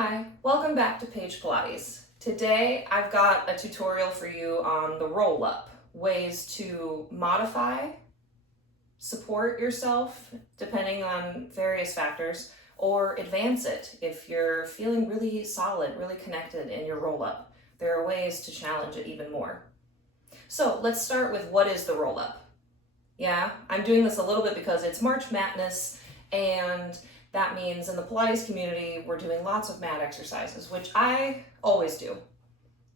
Hi, welcome back to Page Pilates. Today I've got a tutorial for you on the roll-up, ways to modify, support yourself depending on various factors, or advance it if you're feeling really solid, really connected in your roll-up. There are ways to challenge it even more. So let's start with what is the roll-up? Yeah, I'm doing this a little bit because it's March Madness, and that means in the Pilates community, we're doing lots of mat exercises, which I always do.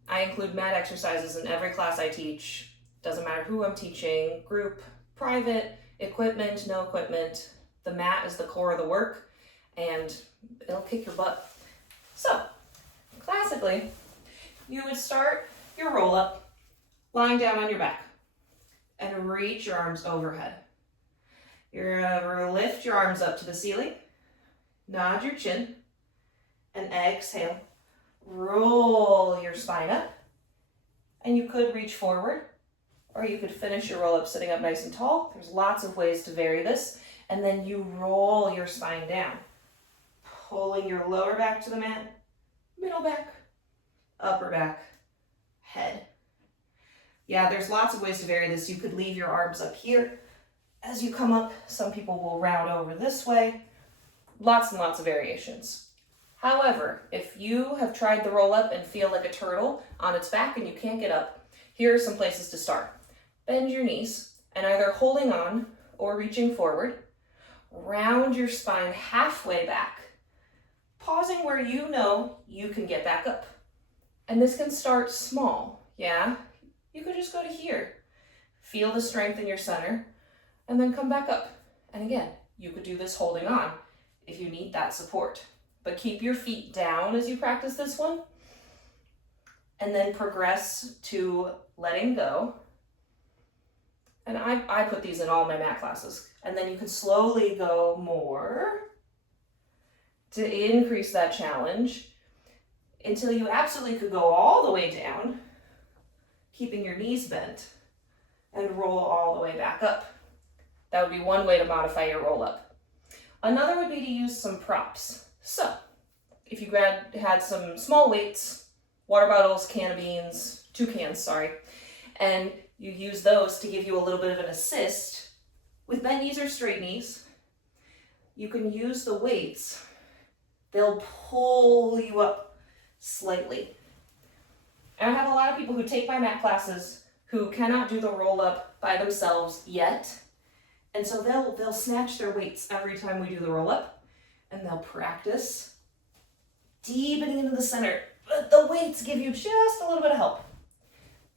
I include mat exercises in every class I teach. Doesn't matter who I'm teaching, group, private, equipment, no equipment. The mat is the core of the work, and it'll kick your butt. So, classically, you would start your roll-up lying down on your back and reach your arms overhead. You're gonna lift your arms up to the ceiling. Nod your chin and exhale. Roll your spine up, and you could reach forward, or you could finish your roll up sitting up nice and tall. There's lots of ways to vary this, and then you roll your spine down, pulling your lower back to the mat, middle back, upper back, head. Yeah, there's lots of ways to vary this. You could leave your arms up here as you come up. Some people will round over this way. Lots and lots of variations. However, if you have tried the roll up and feel like a turtle on its back and you can't get up, here are some places to start. Bend your knees and either holding on or reaching forward, round your spine halfway back, pausing where you know you can get back up. And this can start small, yeah? You could just go to here. Feel the strength in your center and then come back up. And again, you could do this holding on if you need that support. But keep your feet down as you practice this one, and then progress to letting go. And I put these in all my mat classes. And then you can slowly go more to increase that challenge until you absolutely could go all the way down, keeping your knees bent, and roll all the way back up. That would be one way to modify your roll up. Another would be to use some props. So, if you had some small weights, water bottles, can of beans, 2 cans, sorry, and you use those to give you a little bit of an assist with bent knees or straight knees, you can use the weights. They'll pull you up slightly. And I have a lot of people who take my mat classes who cannot do the roll up by themselves yet. And so they'll snatch their weights every time we do the roll up, and they'll practice deepening into the center. But the weights give you just a little bit of help.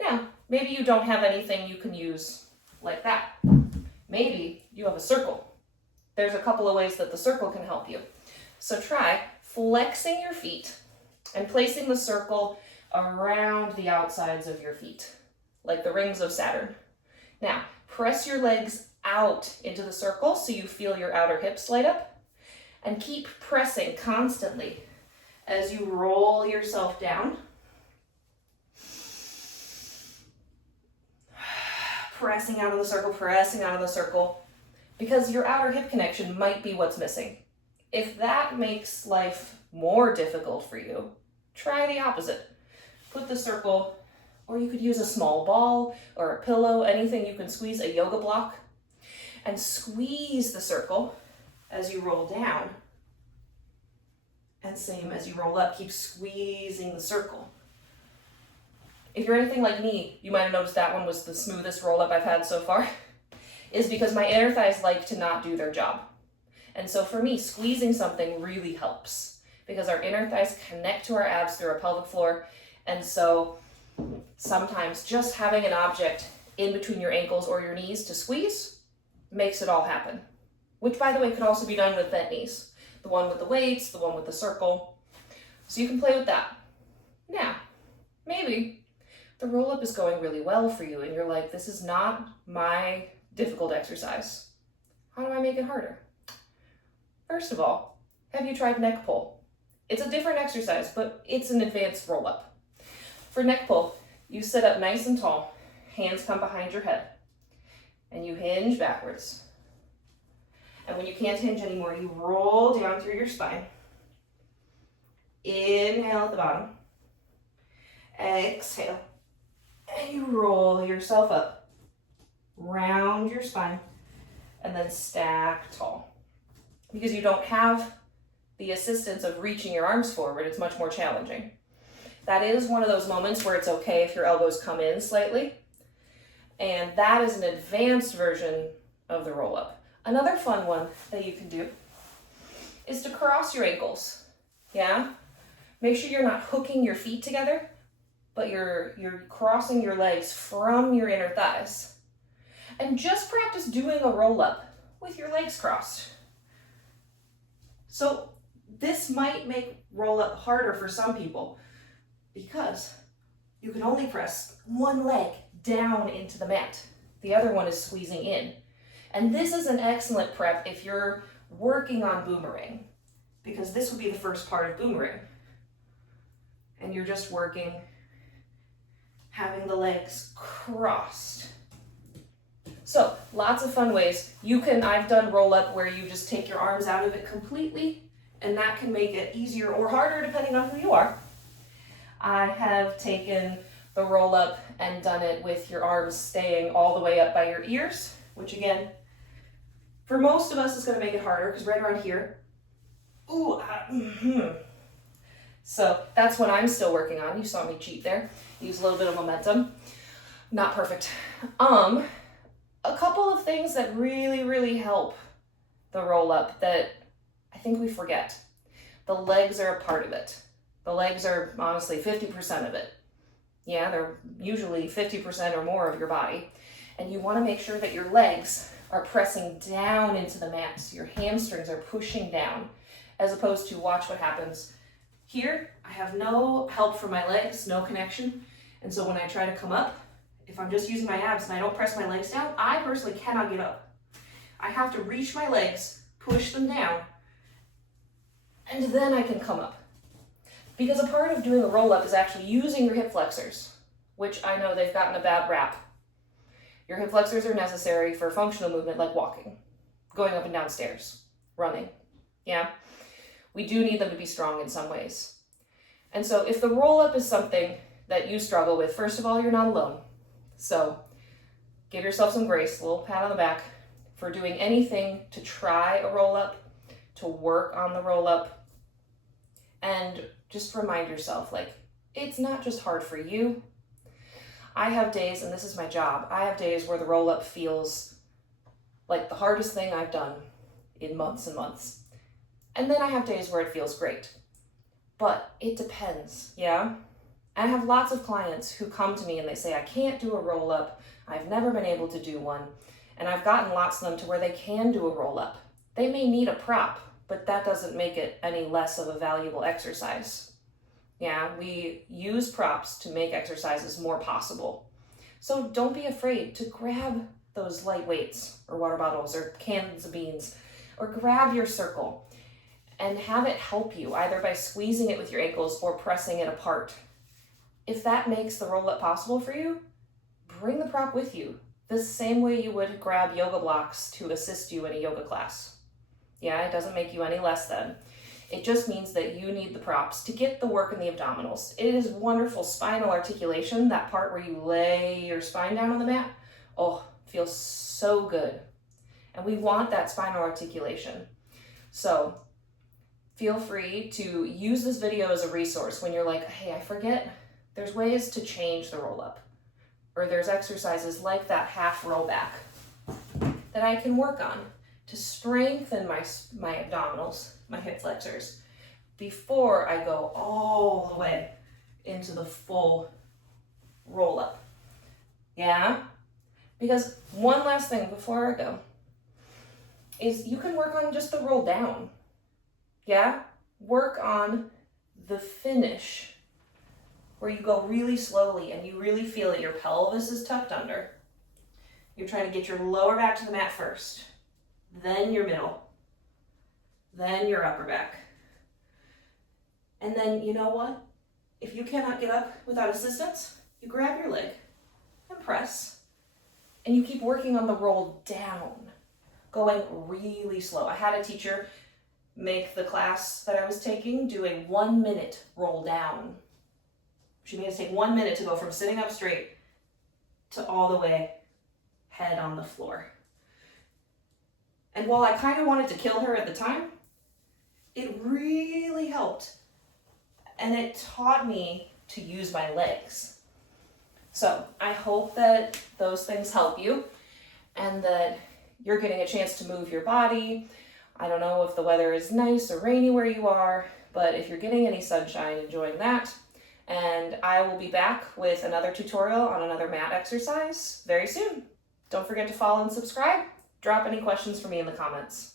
Now, maybe you don't have anything you can use like that. Maybe you have a circle. There's a couple of ways that the circle can help you. So try flexing your feet and placing the circle around the outsides of your feet, like the rings of Saturn. Now, press your legs out into the circle so you feel your outer hips light up, and keep pressing constantly as you roll yourself down. Pressing out of the circle, because your outer hip connection might be what's missing. If that makes life more difficult for you, try the opposite. Put the circle, or you could use a small ball or a pillow, anything you can squeeze, a yoga block, and squeeze the circle as you roll down. And same as you roll up, keep squeezing the circle. If you're anything like me, you might have noticed that one was the smoothest roll up I've had so far, is because my inner thighs like to not do their job. And so for me, squeezing something really helps because our inner thighs connect to our abs through our pelvic floor. And so sometimes just having an object in between your ankles or your knees to squeeze makes it all happen. Which, by the way, could also be done with bent knees. The one with the weights, the one with the circle. So you can play with that. Now, maybe the roll-up is going really well for you and you're like, this is not my difficult exercise. How do I make it harder? First of all, have you tried neck pull? It's a different exercise, but it's an advanced roll-up. For neck pull, you sit up nice and tall, hands come behind your head, and you hinge backwards. And when you can't hinge anymore, you roll down through your spine. Inhale at the bottom. Exhale. And you roll yourself up. Round your spine. And then stack tall. Because you don't have the assistance of reaching your arms forward, it's much more challenging. That is one of those moments where it's okay if your elbows come in slightly. And that is an advanced version of the roll up. Another fun one that you can do is to cross your ankles. Yeah? Make sure you're not hooking your feet together, but you're crossing your legs from your inner thighs. And just practice doing a roll up with your legs crossed. So this might make roll up harder for some people because you can only press one leg down into the mat. The other one is squeezing in. And this is an excellent prep if you're working on boomerang, because this would be the first part of boomerang. And you're just working, having the legs crossed. So lots of fun ways. I've done roll up where you just take your arms out of it completely, and that can make it easier or harder depending on who you are. I have taken the roll up and done it with your arms staying all the way up by your ears, which again, for most of us is going to make it harder because right around here, So that's what I'm still working on. You saw me cheat there. Use a little bit of momentum. Not perfect. A couple of things that really, really help the roll up that I think we forget. The legs are a part of it. The legs are honestly 50% of it. Yeah, they're usually 50% or more of your body. And you want to make sure that your legs are pressing down into the mat. So your hamstrings are pushing down, as opposed to watch what happens here. I have no help from my legs, no connection. And so when I try to come up, if I'm just using my abs and I don't press my legs down, I personally cannot get up. I have to reach my legs, push them down, and then I can come up. Because a part of doing a roll up is actually using your hip flexors, which I know they've gotten a bad rap. Your hip flexors are necessary for functional movement like walking, going up and down stairs, running. Yeah, we do need them to be strong in some ways. And so if the roll up is something that you struggle with, first of all, you're not alone. So give yourself some grace, a little pat on the back for doing anything to try a roll up, to work on the roll up, and just remind yourself, like, it's not just hard for you. I have days, and this is my job, I have days where the roll up feels like the hardest thing I've done in months and months. And then I have days where it feels great. But it depends, yeah? I have lots of clients who come to me and they say, I can't do a roll up. I've never been able to do one. And I've gotten lots of them to where they can do a roll up. They may need a prop, but that doesn't make it any less of a valuable exercise. Yeah, we use props to make exercises more possible. So don't be afraid to grab those light weights or water bottles or cans of beans, or grab your circle and have it help you either by squeezing it with your ankles or pressing it apart. If that makes the roll up possible for you, bring the prop with you, the same way you would grab yoga blocks to assist you in a yoga class. Yeah, it doesn't make you any less than. It just means that you need the props to get the work in the abdominals. It is wonderful spinal articulation, that part where you lay your spine down on the mat. Oh, feels so good. And we want that spinal articulation. So feel free to use this video as a resource when you're like, hey, I forget. There's ways to change the roll up, or there's exercises like that half roll back that I can work on to strengthen my abdominals, my hip flexors, before I go all the way into the full roll up. Yeah? Because one last thing before I go is you can work on just the roll down. Yeah? Work on the finish where you go really slowly and you really feel that your pelvis is tucked under. You're trying to get your lower back to the mat first, then your middle, then your upper back. And then, you know what? If you cannot get up without assistance, you grab your leg and press, and you keep working on the roll down, going really slow. I had a teacher make the class that I was taking do a 1 minute roll down. She made us take 1 minute to go from sitting up straight to all the way head on the floor. And while I kind of wanted to kill her at the time, it really helped. And it taught me to use my legs. So I hope that those things help you and that you're getting a chance to move your body. I don't know if the weather is nice or rainy where you are, but if you're getting any sunshine, enjoying that. And I will be back with another tutorial on another mat exercise very soon. Don't forget to follow and subscribe. Drop any questions for me in the comments.